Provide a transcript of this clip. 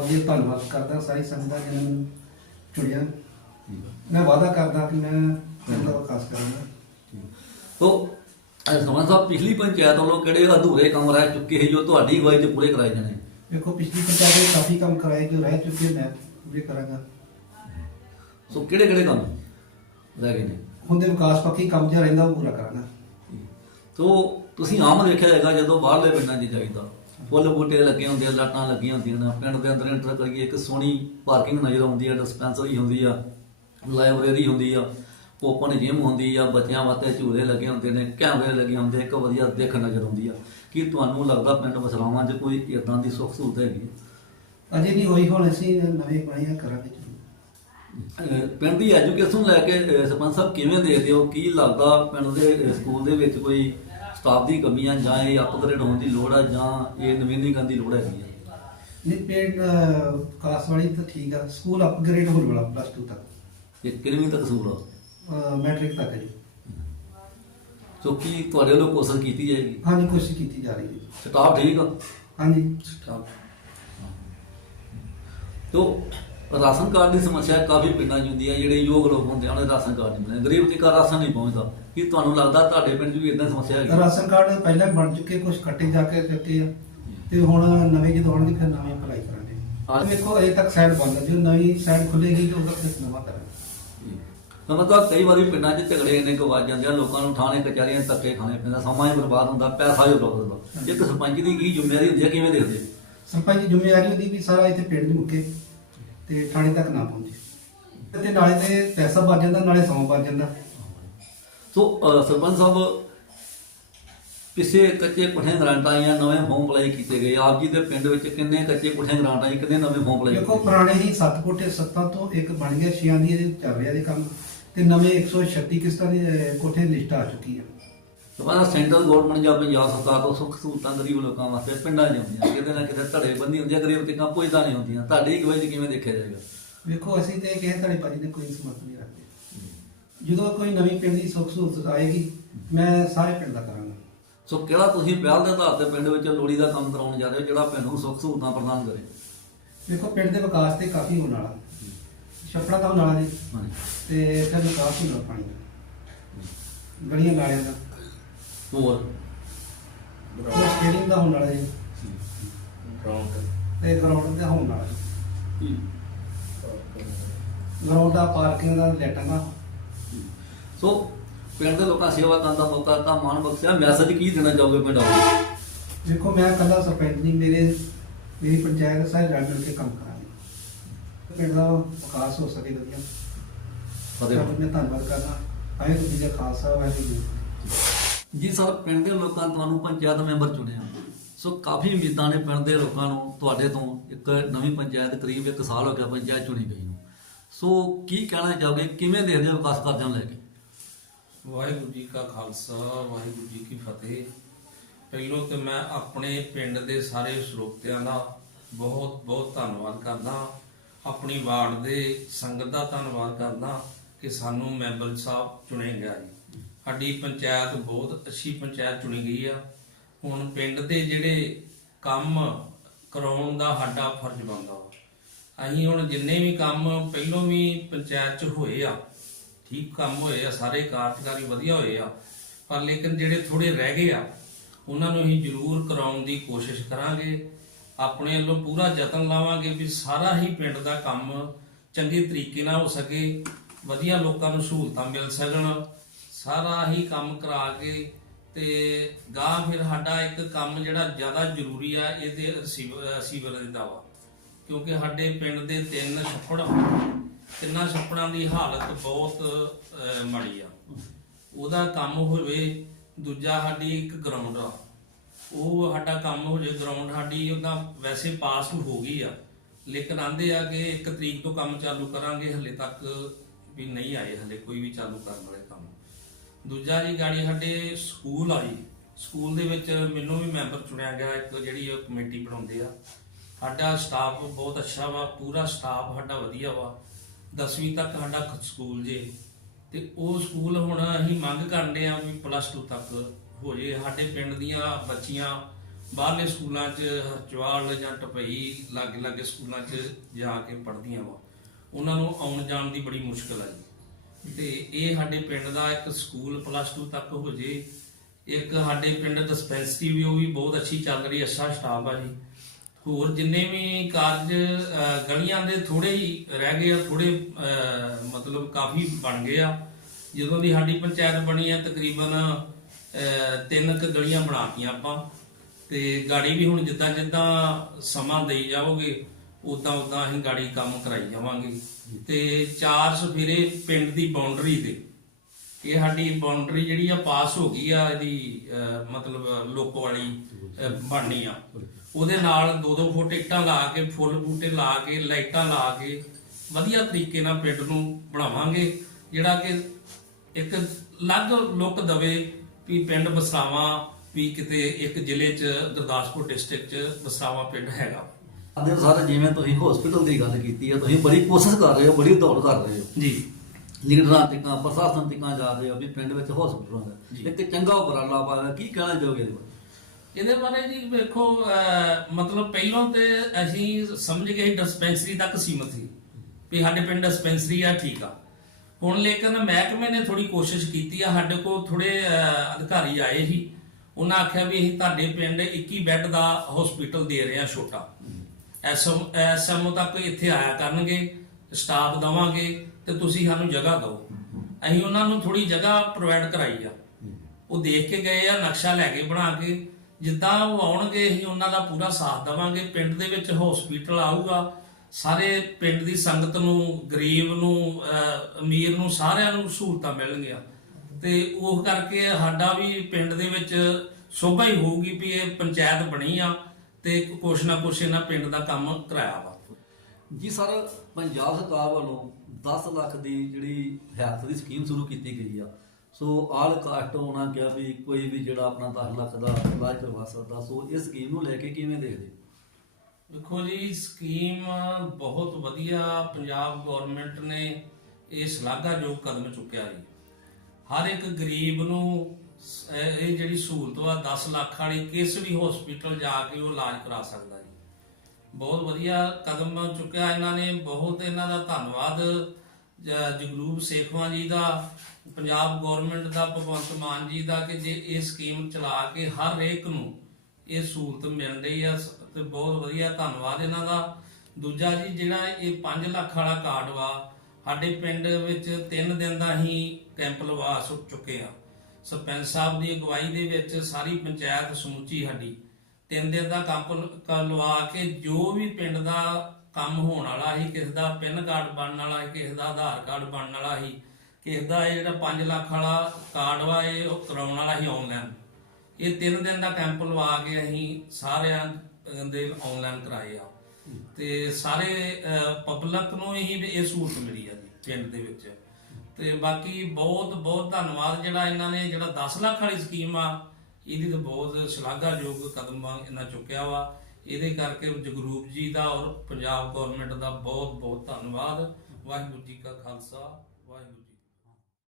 ਆਪਦੇ ਧੰਨਵਾਦ ਕਰਦਾ ਸਾਰੀ ਸੰਗਤ ਦਾ ਜਿਹਨਾਂ ਨੂੰ ਚੁਣਿਆ ਮੈਂ ਵਾਅਦਾ ਕਰਦਾ ਕਿ ਮੈਂ ਪਿੰਡ ਦਾ ਵਿਕਾਸ ਕਰਾਂਗਾ। ਤੋ ਸਮਾਂ ਸਾਹਿਬ ਪਿਛਲੀ ਪੰਚਾਇਤ ਵੱਲੋਂ ਕਿਹੜੇ ਅਧੂਰੇ ਕੰਮ ਰਹਿ ਚੁੱਕੇ ਸੀ ਜੋ ਤੁਹਾਡੀ ਅਗਵਾਈ 'ਚ ਪੂਰੇ ਕਰਾਏ ਜਾਣੇ? ਵੇਖੋ ਪਿਛਲੀ ਪੰਚਾਇਤ ਵਿੱਚ ਕਾਫੀ ਕੰਮ ਕਰਾਏ ਜੋ ਰਹਿ ਚੁੱਕੇ ਮੈਂ ਵੀ ਕਰਾਂਗਾ। ਸੋ ਕਿਹੜੇ ਕਿਹੜੇ ਕੰਮ ਰਹਿ ਗਏ ਨੇ? ਹੁਣ ਦੇ ਵਿਕਾਸ ਪੱਖੀ ਕੰਮ ਜਿਹਾ ਰਹਿੰਦਾ ਉਹ ਪੂਰਾ ਕਰਾਂਗਾ। ਤੋ ਤੁਸੀਂ ਆਮ ਦੇਖਿਆ ਜਾਏਗਾ ਜਦੋਂ ਬਾਹਰਲੇ ਪਿੰਡਾਂ 'ਚ ਜਾਈਦਾ। ਫੁੱਲ ਬੂਟੇ ਲੱਗੇ ਹੁੰਦੇ ਆ ਲਾਟਾਂ ਲੱਗੀਆਂ ਹੁੰਦੀਆਂ ਨੇ। ਪਿੰਡ ਦੇ ਅੰਦਰ ਐਂਟਰ ਕਰੀਏ ਇੱਕ ਸੋਹਣੀ ਪਾਰਕਿੰਗ ਨਜ਼ਰ ਆਉਂਦੀ ਆ ਡਿਸਪੈਂਸਰੀ ਹੁੰਦੀ ਆ ਲਾਇਬ੍ਰੇਰੀ ਹੁੰਦੀ ਆ ਓਪਨ ਜਿਮ ਹੁੰਦੀ ਆ ਬੱਚਿਆਂ ਵਾਸਤੇ ਝੂਲੇ ਲੱਗੇ ਹੁੰਦੇ ਨੇ ਕੈਮਰੇ ਲੱਗੇ ਹੁੰਦੇ ਇੱਕ ਵਧੀਆ ਦਿੱਖ ਨਜ਼ਰ ਆਉਂਦੀ ਆ। ਕੀ ਤੁਹਾਨੂੰ ਲੱਗਦਾ ਪਿੰਡ ਬਸਰਾਵਾਂ 'ਚ ਕੋਈ ਇਦਾਂ ਦੀ ਸੁੱਖ ਸਹੂਲਤ ਹੈਗੀ? ਅਜੇ ਨਹੀਂ ਹੋਈ ਹੁਣ ਅਸੀਂ ਨਵੇਂ ਬਣਾਈਆਂ ਕਰਾਂਗੇ ਪਿੰਡ ਦੀ ਐਜੂਕੇਸ਼ਨ ਲੈ ਕੇ ਸਰਪੰਚ ਸਾਹਿਬ ਕਿਵੇਂ ਦੇਖਦੇ ਹੋ? ਕੀ ਲੱਗਦਾ ਪਿੰਡ ਦੇ ਸਕੂਲ ਦੇ ਵਿੱਚ ਕੋਈ ਸਟਾਫ ਦੀ ਕਮੀ ਆ ਜਾਂ ਇਹ ਅਪਗ੍ਰੇਡ ਹੋਣ ਦੀ ਲੋੜ ਆ ਜਾਂ ਇਹ ਨਵੀਨੀਕਰਨ ਦੀ ਲੋੜ ਹੈਗੀ ਹੈ ਨਹੀਂ ਪਿੰਡ ਵਿਕਾਸ ਵਾਲੀ ਤਾਂ ਠੀਕ ਆ। ਸਕੂਲ ਅਪਗ੍ਰੇਡ ਹੋਣ ਵਾਲਾ ਪਲੱਸ 2 ਤੱਕ। ਇਹ ਕਿੰਨਵੀਂ ਤੱਕ ਸਕੂਲ ਆ? ਮੈਟ੍ਰਿਕ ਤੱਕ ਹੈ ਜੀ। ਸੋ ਕੀ ਤੁਹਾਡੇ ਵੱਲੋਂ ਕੋਸ਼ਿਸ਼ ਕੀਤੀ ਜਾਏਗੀ? ਹਾਂਜੀ ਕੋਸ਼ਿਸ਼ ਕੀਤੀ ਜਾ ਰਹੀ ਹੈ ਜੀ। ਸਟਾਫ ਠੀਕ ਆ? ਹਾਂਜੀ। ਤੋ ਰਾਸ਼ਨ ਕਾਰਡ ਦੀ ਸਮੱਸਿਆ ਕਾਫੀ ਪਿੰਡਾਂ 'ਚ ਹੁੰਦੀ ਹੈ ਜਿਹੜੇ ਯੋਗ ਲੋਕ ਹੁੰਦੇ ਆ ਉਹਨਾਂ ਦੇ ਰਾਸ਼ਨ ਕਾਰਡ ਨਹੀਂ ਮਿਲਦੇ। ਗਰੀਬ ਤੱਕ ਰਾਸ਼ਨ ਨਹੀਂ ਪਹੁੰਚਦਾ। ਕੀ ਤੁਹਾਨੂੰ ਲੱਗਦਾ ਤੁਹਾਡੇ ਪਿੰਡ 'ਚ ਵੀ ਇਦਾਂ ਸਮੱਸਿਆ ਹੈਗੀ? ਰਾਸ਼ਨ ਕਾਰਡ ਪਹਿਲਾਂ ਹੀ ਬਣ ਚੁੱਕੇ ਕੁਝ ਕੱਟੇ ਜਾ ਕੇ ਚੱਕੇ ਆ। ਤੇ ਹੁਣ ਨਵੇਂ ਜਦੋਂ ਆਉਣਗੇ ਫਿਰ ਨਵੇਂ ਅਪਲਾਈ ਕਰਾਂਗੇ। ਹਾਂ। ਵੇਖੋ ਅਜੇ ਤੱਕ ਸਾਈਡ ਬੰਦ ਹੈ ਜਦੋਂ ਨਵੀਂ ਸਾਈਡ ਖੁੱਲੇਗੀ ਤਾਂ ਉਹਦਾ ਫਿਰ ਨਵਾਂ ਕਰਾਂਗੇ ਤਾਂ ਮਤਲਬ ਕਈ ਵਾਰੀ ਪਿੰਡਾਂ 'ਚ ਝਗੜੇ ਇੰਨੇ ਕੁ ਵੱਜ ਜਾਂਦੇ ਆ ਲੋਕਾਂ ਨੂੰ ਥਾਣੇ ਕਚਹਿਰੀਆਂ 'ਚ ਧੱਕੇ ਖਾਣੇ ਪੈਂਦਾ ਸਮਾਂ ਹੀ ਬਰਬਾਦ ਹੁੰਦਾ ਪੈਸਾ ਹੀ ਬਰਬਾਦ ਇੱਕ ਸਰਪੰਚ ਦੀ ਕੀ ਜ਼ਿੰਮੇਵਾਰੀ ਹੁੰਦੀ ਹੈ ਕਿਵੇਂ ਦੇਖਦੇ? ਸਰਪੰਚ ਦੀ ਜ਼ਿੰਮੇਵਾਰੀ ਹੁੰਦੀ ਵੀ ਸਾਰਾ ਇੱਥੇ ਪਿੰਡ 'ਚ ਮੁੱਕੇ। ਤੇ ਥਾਣੇ ਤੱਕ ਨਾ ਪਹੁੰਚੇ। ਤੇ ਨਾਲੇ ਤੇ ਪੈਸਾ ਬਚ ਜਾਂਦਾ ਨਾਲੇ ਸਮਾਂ ਬਚ ਜਾਂਦਾ। ਸੋ ਸਰਪੰਚ ਸਾਹਿਬ ਕਿਸੇ ਕੱਚੇ ਕੁੱਠੇ ਗ੍ਰਾਂਟਾਂ ਆਈਆਂ ਨਵੇਂ ਫਾਰਮ ਅਪਲਾਈ ਕੀਤੇ ਗਏ। ਆਪ ਜੀ ਦੇ ਪਿੰਡ ਵਿੱਚ ਕਿੰਨੇ ਕੱਚੇ ਕੁੱਠੇ ਗ੍ਰਾਂਟ ਆਈ ਕਿੰਨੇ ਨਵੇਂ ਫਾਰਮ ਅਪਲਾਈ ਦੇਖੋ ਪੁਰਾਣੇ ਹੀ 7 ਕੋਠੇ ਸੱਤਾਂ ਤੋਂ ਇੱਕ ਬਣ ਗਿਆ ਛਿਆਂ ਦੀ ਇਹਦੇ ਚੱਲ ਰਿਹਾ ਦੇ ਕੰਮ। ਤੇ ਨਵੇਂ 136 ਕਿਸ਼ਤਾਂ ਦੀ ਅਹ, ਕੋਠੇ ਲਿਸਟ ਆ ਚੁੱਕੀ ਹੈ। ਤੁਹਾਡਾ ਸੈਂਟਰਲ ਗਵਰਨਮੈਂਟ ਜਾਂ ਪੰਜਾਬ ਸਰਕਾਰ ਤੋਂ ਸੁੱਖ ਸਹੂਲਤਾਂ ਗਰੀਬ ਲੋਕਾਂ ਵਾਸਤੇ ਪਿੰਡਾਂ 'ਚ ਹੁੰਦੀਆਂ ਕਿਤੇ ਨਾ ਕਿਤੇ ਧੜੇ ਬੰਦੀ ਹੁੰਦੀ ਆ ਗਰੀਬ ਤੱਕਾਂ ਪੁੱਜਦਾ ਨਹੀਂ ਹੁੰਦੀਆਂ। ਤੁਹਾਡੀ ਅਗਵਾਈ 'ਚ ਕਿਵੇਂ ਦੇਖਿਆ ਜਾਏਗਾ? ਵੇਖੋ ਅਸੀਂ ਤੇ ਇਹ ਕਹੇ ਤੁਹਾਡੇ ਭਾਜੀ ਨੇ ਕੋਈ ਸਮਰਥ ਨਹੀਂ ਰੱਖਦੇ ਜਦੋਂ ਕੋਈ ਨਵੀਂ ਪਿੰਡ ਦੀ ਸੁੱਖ ਸਹੂਲਤ ਆਏਗੀ ਮੈਂ ਸਾਰੇ ਪਿੰਡ ਦਾ ਕਰਾਂਗਾ। ਸੋ ਕਿਹੜਾ ਤੁਸੀਂ ਪਹਿਲ ਦੇ ਆਧਾਰ ਤੇ ਪਿੰਡ ਵਿੱਚ ਲੋੜੀ ਦਾ ਕੰਮ ਕਰਾਉਣ ਜਾ ਰਹੇ ਹੋ ਜਿਹੜਾ ਪਿੰਡ ਨੂੰ ਸੁੱਖ ਸਹੂਲਤਾਂ ਪ੍ਰਦਾਨ ਕਰੇ? ਵੇਖੋ ਪਿੰਡ ਦੇ ਵਿਕਾਸ ਤੇ ਕਾਫੀ ਹੋਣ ਵਾਲਾ। ਛੱਪੜਾ ਤਾਂ ਵਾਲਾ ਜੀ। ਤੇ ਫਿਰ ਵਿਕਾਸ ਹੋਣਾ ਪਾਣੀ ਦਾ। ਗਲੀਆਂ ਨਾਲਿਆਂ ਦਾ। ਹੋਰ? ਉਹ ਸਟੇਡੀਅਮ ਦਾ ਹੋਣ ਵਾਲਾ ਜੀ। ਤੇ ਗਰਾਊਂਡ ਦਾ ਹੋਣ ਵਾਲਾ ਜੀ। ਗਰਾਊਂਡ ਦਾ ਪਾਰਕਿੰਗ ਦਾ ਲੈਟਾਂ ਦਾ ਸੋ ਪਿੰਡ ਦੇ ਲੋਕਾਂ ਸੇਵਾ ਕਰਨ ਦਾ ਮੌਕਾ ਤਾਂ ਮਾਣ ਬਖਸ਼ਿਆ। ਮੈਸੇਜ ਕੀ ਦੇਣਾ ਚਾਹੋਗੇ ਪਿੰਡ ਵਾਲਿਆਂ ਦੇਖੋ ਮੈਂ ਕੱਲਾ ਸਰਪੰਚ ਨਹੀਂ ਮੇਰੇ ਮੇਰੀ ਪੰਚਾਇਤ ਸਾਰੇ ਰਲ ਮਿਲ ਕੇ ਕੰਮ ਕਰਾਂਗੇ। ਪਿੰਡ ਦਾ ਵਿਕਾਸ ਹੋ ਸਕੇ ਵਧੀਆ। ਫਤਿਹ ਮੈਂ ਧੰਨਵਾਦ ਕਰਦਾ। ਵਾਹਿਗੁਰੂ ਜੀ ਦਾ ਖਾਲਸਾ ਵਾਹਿਗੁਰੂ ਜੀ ਕੀ ਫਤਿਹ। ਜੀ ਸਰ, ਪਿੰਡ ਦੇ ਲੋਕਾਂ ਨੇ ਤੁਹਾਨੂੰ ਪੰਚਾਇਤ ਮੈਂਬਰ ਚੁਣਿਆ। ਸੋ ਕਾਫੀ ਉਮੀਦਾਂ ਨੇ ਪਿੰਡ ਦੇ ਲੋਕਾਂ ਨੂੰ, ਤੁਹਾਡੇ ਤੋਂ ਇੱਕ ਨਵੀਂ ਪੰਚਾਇਤ, ਕਰੀਬ 1 ਸਾਲ ਹੋ ਗਿਆ ਪੰਚਾਇਤ ਚੁਣੀ ਗਈ ਨੂੰ। ਸੋ ਕੀ ਕਹਿਣਾ ਚਾਹੋਗੇ? ਕਿਵੇਂ ਦੇਖਦੇ ਹੋ ਵਿਕਾਸ ਕਾਰਜਾਂ ਨੂੰ ਲੈ ਕੇ? ਵਾਹਿਗੁਰੂ ਜੀ ਕਾ ਖਾਲਸਾ, ਵਾਹਿਗੁਰੂ ਜੀ ਕੀ ਫਤਿਹ। ਪਹਿਲੋਂ ਤੇ ਮੈਂ ਆਪਣੇ ਪਿੰਡ ਦੇ ਸਾਰੇ ਸਰੋਤਿਆਂ ਦਾ ਬਹੁਤ ਬਹੁਤ ਧੰਨਵਾਦ ਕਰਦਾ। ਆਪਣੀ ਵਾਰਡ ਦੇ ਸੰਗਤ ਦਾ ਧੰਨਵਾਦ ਕਰਦਾ ਕਿ ਸਾਨੂੰ ਮੈਂਬਰ ਸਾਹਿਬ ਚੁਣੇ ਗਿਆ ਜੀ ਸਾਡੀ ਪੰਚਾਇਤ ਬਹੁਤ ਅੱਛੀ ਪੰਚਾਇਤ ਚੁਣੀ ਗਈ ਆ। ਹੁਣ ਪਿੰਡ ਦੇ ਜਿਹੜੇ ਕੰਮ ਕਰਾਉਣ ਦਾ ਸਾਡਾ ਫਰਜ਼ ਬਣਦਾ ਵਾ। ਅਸੀਂ ਹੁਣ ਜਿੰਨੇ ਵੀ ਕੰਮ ਪਹਿਲੋਂ ਵੀ ਪੰਚਾਇਤ 'ਚ ਹੋਏ ਆ, ਠੀਕ ਕੰਮ ਹੋਏ ਆ, ਸਾਰੇ ਕਾਰਜਕਾਰੀ ਵਧੀਆ ਹੋਏ ਆ, ਪਰ ਲੇਕਿਨ ਜਿਹੜੇ ਥੋੜੇ ਰਹਿ ਗਏ ਆ, ਉਹਨਾਂ ਨੂੰ ਅਸੀਂ ਜ਼ਰੂਰ ਕਰਾਉਣ ਦੀ ਕੋਸ਼ਿਸ਼ ਕਰਾਂਗੇ। ਆਪਣੇ ਵੱਲੋਂ ਪੂਰਾ ਯਤਨ ਲਾਵਾਂਗੇ ਵੀ ਸਾਰਾ ਹੀ ਪਿੰਡ ਦਾ ਕੰਮ ਚੰਗੇ ਤਰੀਕੇ ਨਾਲ ਹੋ ਸਕੇ, ਵਧੀਆ ਲੋਕਾਂ ਨੂੰ ਸਹੂਲਤਾਂ ਮਿਲ ਸਕਣ। ਸਾਰਾ ਹੀ ਕੰਮ ਕਰਾ ਕੇ ਤੇ ਗਾਂ ਫਿਰ ਸਾਡਾ ਇੱਕ ਕੰਮ ਜਿਹੜਾ ਜ਼ਿਆਦਾ ਜ਼ਰੂਰੀ ਆ, ਇਹਦੇ ਰਿਸੀਵਰ ਦੇ ਦਾਵਾ। ਕਿਉਂਕਿ ਸਾਡੇ ਪਿੰਡ ਦੇ ਤਿੰਨ ਛੱਪੜ, ਤਿੰਨਾਂ ਛੱਪੜਾਂ ਦੀ ਹਾਲਤ ਬਹੁਤ ਮਾੜੀ ਆ। ਉਹਦਾ ਕੰਮ ਹੋਵੇ, ਦੂਜਾ ਸਾਡੀ ਇੱਕ ਗਰਾਊਂਡ ਆ। ਉਹ ਸਾਡਾ ਕੰਮ ਹੋ ਜੇ ਗਰਾਊਂਡ ਸਾਡੀ ਉਹਦਾ ਵੈਸੇ ਪਾਸ ਹੋ ਗਈ ਆ। ਲੇਕਿਨ ਆਂਦੇ ਆ ਕਿ ਇੱਕ ਤਰੀਕ ਤੋਂ ਕੰਮ ਚਾਲੂ ਕਰਾਂਗੇ, ਹਲੇ ਤੱਕ ਵੀ ਨਹੀਂ ਆਏ, ਹਲੇ ਕੋਈ ਵੀ ਚਾਲੂ ਕਰਨ ਵਾਲੇ। ਦੂਜਾ ਜੀ ਗਾੜੀ ਸਾਡੇ ਸਕੂਲ ਆ ਜੀ। ਸਕੂਲ ਦੇ ਵਿੱਚ ਮੈਨੂੰ ਵੀ ਮੈਂਬਰ ਚੁਣਿਆ ਗਿਆ, ਇੱਕ ਜਿਹੜੀ ਉਹ ਕਮੇਟੀ ਬਣਾਉਂਦੇ ਆ। ਸਾਡਾ ਸਟਾਫ ਬਹੁਤ ਅੱਛਾ ਵਾ, ਪੂਰਾ ਸਟਾਫ ਸਾਡਾ ਵਧੀਆ ਵਾ। 10ਵੀਂ ਤੱਕ ਸਾਡਾ ਸਕੂਲ ਜੇ। ਤੇ ਉਹ ਸਕੂਲ ਹੁਣ ਅਸੀਂ ਮੰਗ ਕਰਦੇ ਆ ਵੀ ਪਲੱਸ 2 ਤੱਕ ਹੋ ਜੇ। ਸਾਡੇ ਪਿੰਡ ਦੀਆਂ ਬੱਚੀਆਂ ਬਾਹਰਲੇ ਸਕੂਲਾਂ 'ਚ ਹਰਚਵਾਲ ਜਾਂ ਟਪਈ ਲਾਗੇ ਲਾਗੇ ਸਕੂਲਾਂ 'ਚ ਜਾ ਕੇ ਪੜ੍ਹਦੀਆਂ ਵਾ। ਉਹਨਾਂ ਨੂੰ ਆਉਣ ਜਾਣ ਦੀ ਬੜੀ ਮੁਸ਼ਕਲ ਆ ਜੀ। ਤੇ ਇਹ ਸਾਡੇ ਪਿੰਡ ਦਾ ਇੱਕ ਸਕੂਲ ਪਲੱਸ 2 ਤੱਕ ਹੋ ਜੇ। ਇੱਕ ਸਾਡੇ ਪਿੰਡ ਡਿਸਪੈਂਸਰੀ ਵੀ, ਉਹ ਵੀ ਬਹੁਤ ਅੱਛੀ ਚੱਲ ਰਹੀ, ਅੱਛਾ ਸਟਾਫ ਆ ਜੀ। ਹੋਰ ਜਿੰਨੇ ਵੀ ਕਾਰਜ ਗਲੀਆਂ ਦੇ ਥੋੜੇ ਹੀ ਰਹਿ ਗਏ ਆ ਥੋੜੇ ਮਤਲਬ ਕਾਫੀ ਬਣ ਗਏ ਆ। ਜਦੋਂ ਦੀ ਸਾਡੀ ਪੰਚਾਇਤ ਬਣੀ ਆ, ਤਕਰੀਬਨ ਤਿੰਨ ਕੁ ਗਲੀਆਂ ਬਣਾਤੀਆਂ ਆਪਾਂ। ਤੇ ਗਾੜੀ ਵੀ ਹੁਣ ਜਿੱਦਾਂ ਜਿੱਦਾਂ ਸਮਾਂ ਦੇਈ ਜਾਓਗੇ ਉਦਾਂ ਉਦਾਂ ਅਸੀਂ ਗਾੜੀ ਕੰਮ ਕਰਾਈ ਜਾਵਾਂਗੇ। ਤੇ ਚਾਰ ਸਫੇਰੇ ਪਿੰਡ ਦੀ ਬਾਉਂਡਰੀ ਤੇ। ਇਹ ਸਾਡੀ ਬਾਉਂਡਰੀ ਜਿਹੜੀ ਆ ਪਾਸ ਹੋ ਗਈ ਆ ਇਹਦੀ ਅਹ, ਮਤਲਬ ਲੋਕੋ ਵਾਲੀ ਅਹ, ਬਣਨੀ ਆ। ਉਹਦੇ ਨਾਲ 2-2 ਫੁੱਟ ਇੱਟਾਂ ਲਾ ਕੇ ਫੁੱਲ ਬੂਟੇ ਲਾ ਕੇ ਲਾਈਟਾਂ ਲਾ ਕੇ ਵਧੀਆ ਤਰੀਕੇ ਨਾਲ ਪਿੰਡ ਨੂੰ ਬਣਾਵਾਂਗੇ। ਜਿਹੜਾ ਕਿ ਇੱਕ ਅਲੱਗ ਲੁੱਕ ਦਵੇ ਵੀ ਪਿੰਡ ਬਸਰਾਵਾ ਵੀ ਕਿਤੇ ਇੱਕ ਜ਼ਿਲ੍ਹੇ 'ਚ ਗੁਰਦਾਸਪੁਰ ਡਿਸਟ੍ਰਿਕਟ 'ਚ ਬਸਰਾਵਾ ਪਿੰਡ ਹੈਗਾ। ਆਦੇ ਸਾਰੇ ਜਿਵੇਂ ਤੁਸੀਂ ਹਸਪੀਟਲ ਦੀ ਗੱਲ ਕੀਤੀ ਹੈ ਤੁਸੀਂ ਬੜੀ ਕੋਸ਼ਿਸ਼ ਕਰ ਰਹੇ ਹੋ ਬੜੀ ਦੌੜ ਕਰ ਰਹੇ ਹੋ। ਜੀ। ਲੀਡਰਾਂ ਤੱਕਾਂ ਪ੍ਰਸ਼ਾਸਨ ਤੱਕਾਂ ਜਾ ਰਹੇ ਹੋ ਵੀ ਪਿੰਡ ਵਿੱਚ ਹਸਪੀਟਲ। ਹੁੰਦਾ ਇੱਕ ਚੰਗਾ ਉਪਰਾਲਾ ਪਾਇਆ ਕੀ ਕਹਿਣਾ ਚਾਹੋਗੇ ਇਹਦੇ ਬਾਰੇ? ਇਹਦੇ ਬਾਰੇ ਜੀ ਵੇਖੋ ਮਤਲਬ ਪਹਿਲਾਂ ਤੇ ਅਸੀਂ ਸਮਝ ਗਏ ਡਿਸਪੈਂਸਰੀ ਤੱਕ ਸੀਮਤ ਸੀ ਵੀ ਸਾਡੇ ਪਿੰਡ ਡਿਸਪੈਂਸਰੀ ਆ ਠੀਕ ਆ। ਹੁਣ ਲੇਕਿਨ ਮਹਿਕਮੇ ਨੇ ਥੋੜੀ ਕੋਸ਼ਿਸ਼ ਕੀਤੀ ਆ ਸਾਡੇ ਕੋਲ ਥੋੜੇ ਅਧਿਕਾਰੀ ਆਏ ਸੀ। ਉਹਨਾਂ ਆਖਿਆ ਵੀ ਅਸੀਂ ਤੁਹਾਡੇ ਪਿੰਡ 21 ਬੈੱਡ ਦਾ ਹਸਪੀਟਲ ਦੇ ਰਹੇ ਹਾਂ ਛੋਟਾ। ਐਸਐਮ ਐਸਐਮਓ ਤੱਕ ਇੱਥੇ ਆਇਆ ਕਰਨਗੇ ਸਟਾਫ ਦਵਾਂਗੇ ਤੇ ਤੁਸੀਂ ਸਾਨੂੰ ਜਗ੍ਹਾ ਦਿਓ। ਅਸੀਂ ਉਹਨਾਂ ਨੂੰ ਥੋੜੀ ਜਗ੍ਹਾ ਪ੍ਰੋਵਾਈਡ ਕਰਾਈ ਆ। ਉਹ ਦੇਖ ਕੇ ਗਏ ਆ, ਨਕਸ਼ਾ ਲੈ ਕੇ ਬਣਾ ਕੇ। ਜਿੱਦਾਂ ਉਹ ਆਉਣਗੇ, ਅਸੀਂ ਉਹਨਾਂ ਦਾ ਪੂਰਾ ਸਾਥ ਦੇਵਾਂਗੇ। ਪਿੰਡ ਦੇ ਵਿੱਚ ਹਸਪੀਟਲ ਆਊਗਾ। ਸਾਰੇ ਪਿੰਡ ਦੀ ਸੰਗਤ ਨੂੰ, ਗਰੀਬ ਨੂੰ ਅਮੀਰ ਨੂੰ, ਸਾਰਿਆਂ ਨੂੰ ਸਹੂਲਤਾਂ ਮਿਲਣਗੀਆਂ। ਤੇ ਉਹ ਕਰਕੇ ਸਾਡਾ ਵੀ ਪਿੰਡ ਦੇ ਵਿੱਚ ਸ਼ੋਭਾ ਹੀ ਹੋਊਗੀ ਵੀ ਇਹ ਪੰਚਾਇਤ ਬਣੀ ਆ। ਤੇ ਕੁਛ ਨਾ ਕੁਛ ਇਹਨਾਂ ਪਿੰਡ ਦਾ ਕੰਮ ਕਰਾਇਆ ਵਾ। ਜੀ ਸਰ ਪੰਜਾਬ ਸਰਕਾਰ ਵੱਲੋਂ 10 ਲੱਖ ਦੀ ਜਿਹੜੀ ਹੈਲਥ ਦੀ ਸਕੀਮ ਸ਼ੁਰੂ ਕੀਤੀ ਗਈ ਆ। ਸੋ ਆਲ ਕਾਸਟ ਉਹਨਾਂ ਕਿਹਾ ਵੀ ਕੋਈ ਵੀ ਜਿਹੜਾ ਆਪਣਾ 10 ਲੱਖ ਦਾ ਇਲਾਜ ਕਰਵਾ ਸਕਦਾ। ਸੋ ਇਸ ਸਕੀਮ ਨੂੰ ਲੈ ਕੇ ਕਿਵੇਂ ਦੇਖਦੇ? ਦੇਖੋ ਜੀ ਸਕੀਮ ਬਹੁਤ ਵਧੀਆ ਪੰਜਾਬ ਗਵਰਨਮੈਂਟ ਨੇ ਇਹ ਸ਼ਲਾਘਾਯੋਗ ਕਦਮ ਚੁੱਕਿਆ ਜੀ। ਹਰ ਇੱਕ ਗਰੀਬ ਨੂੰ ਇਹ ਜਿਹੜੀ ਸਹੂਲਤ ਵਾ 10 ਲੱਖ ਵਾਲੀ ਕਿਸ ਵੀ ਹਸਪੀਟਲ ਜਾ ਕੇ ਉਹ ਇਲਾਜ ਕਰਾ ਸਕਦਾ ਜੀ। ਬਹੁਤ ਵਧੀਆ ਕਦਮ ਚੁੱਕਿਆ ਇਹਨਾਂ ਨੇ, ਬਹੁਤ ਇਹਨਾਂ ਦਾ ਧੰਨਵਾਦ ਜਗਰੂਪ ਸੇਖਵਾਂ ਜੀ ਦਾ, ਪੰਜਾਬ ਗਵਰਨਮੈਂਟ ਦਾ, ਭਗਵੰਤ ਮਾਨ ਜੀ ਦਾ, ਕਿ ਜੇ ਇਹ ਸਕੀਮ ਚਲਾ ਕੇ ਹਰ ਇੱਕ ਨੂੰ ਇਹ ਸਹੂਲਤ ਮਿਲ ਰਹੀ ਆ, ਸ- ਤੇ ਬਹੁਤ ਵਧੀਆ ਧੰਨਵਾਦ ਇਹਨਾਂ ਦਾ। ਦੂਜਾ ਜੀ, ਜਿਹੜਾ ਇਹ 5 ਲੱਖ ਵਾਲਾ ਕਾਰਡ ਵਾ, ਸਾਡੇ ਪਿੰਡ ਵਿੱਚ 3 ਦਿਨ ਦਾ ਹੀ ਕੈਂਪ ਲਵਾ ਚੁੱਕੇ ਆ। ਸਰਪੰਚ ਸਾਹਿਬ ਦੀ ਅਗਵਾਈ ਦੇ ਵਿੱਚ ਸਾਰੀ ਪੰਚਾਇਤ ਸਮੁੱਚੀ ਸਾਡੀ। ਤਿੰਨ ਦਿਨ ਦਾ ਕੰਮ ਲਵਾ ਕੇ ਜੋ ਵੀ ਪਿੰਡ ਦਾ ਕੰਮ ਹੋਣ ਵਾਲਾ ਸੀ, ਕਿਸੇ ਦਾ ਪਿਨ ਕਾਰਡ ਬਣਨ ਵਾਲਾ ਸੀ, ਕਿਸੇ ਦਾ ਆਧਾਰ ਕਾਰਡ ਬਣਨ ਵਾਲਾ ਸੀ, ਕਿਸੇ ਦਾ ਇਹ ਜਿਹੜਾ 5 ਲੱਖ ਵਾਲਾ ਕਾਰਡ ਵਾ, ਇਹ ਉਹ ਕਰਾਉਣ ਵਾਲਾ ਸੀ ਆਨਲਾਈਨ ਇਹ ਤਿੰਨ ਦਿਨ ਦਾ ਕੈਂਪ ਲਵਾ ਕੇ ਅਸੀਂ ਸਾਰਿਆਂ ਦੇ ਆਨਲਾਈਨ ਕਰਾਏ ਆ। ਤੇ ਸਾਰੇ ਪਬਲਿਕ ਨੂੰ ਹੀ ਇਹ ਸਹੂਲਤ ਮਿਲੀ ਆ ਜੀ, ਪਿੰਡ ਦੇ ਵਿੱਚ। ਤੇ ਬਾਕੀ ਬਹੁਤ ਬਹੁਤ ਧੰਨਵਾਦ ਜਿਹੜਾ ਇਹਨਾਂ ਨੇ ਜਿਹੜਾ 10 ਲੱਖ ਵਾਲੀ ਸਕੀਮ ਆ, ਇਹਦੀ ਤਾਂ ਬਹੁਤ ਸ਼ਲਾਘਾਯੋਗ ਕਦਮ ਆ, ਇਹਨਾਂ ਚੁੱਕਿਆ ਵਾ। ਇਹਦੇ ਕਰਕੇ ਜਗਰੂਪ ਜੀ ਦਾ ਔਰ ਪੰਜਾਬ ਗਵਰਨਮੈਂਟ ਦਾ ਬਹੁਤ ਬਹੁਤ ਧੰਨਵਾਦ। ਵਾਹਿਗੁਰੂ ਜੀ ਕਾ ਖਾਲਸਾ।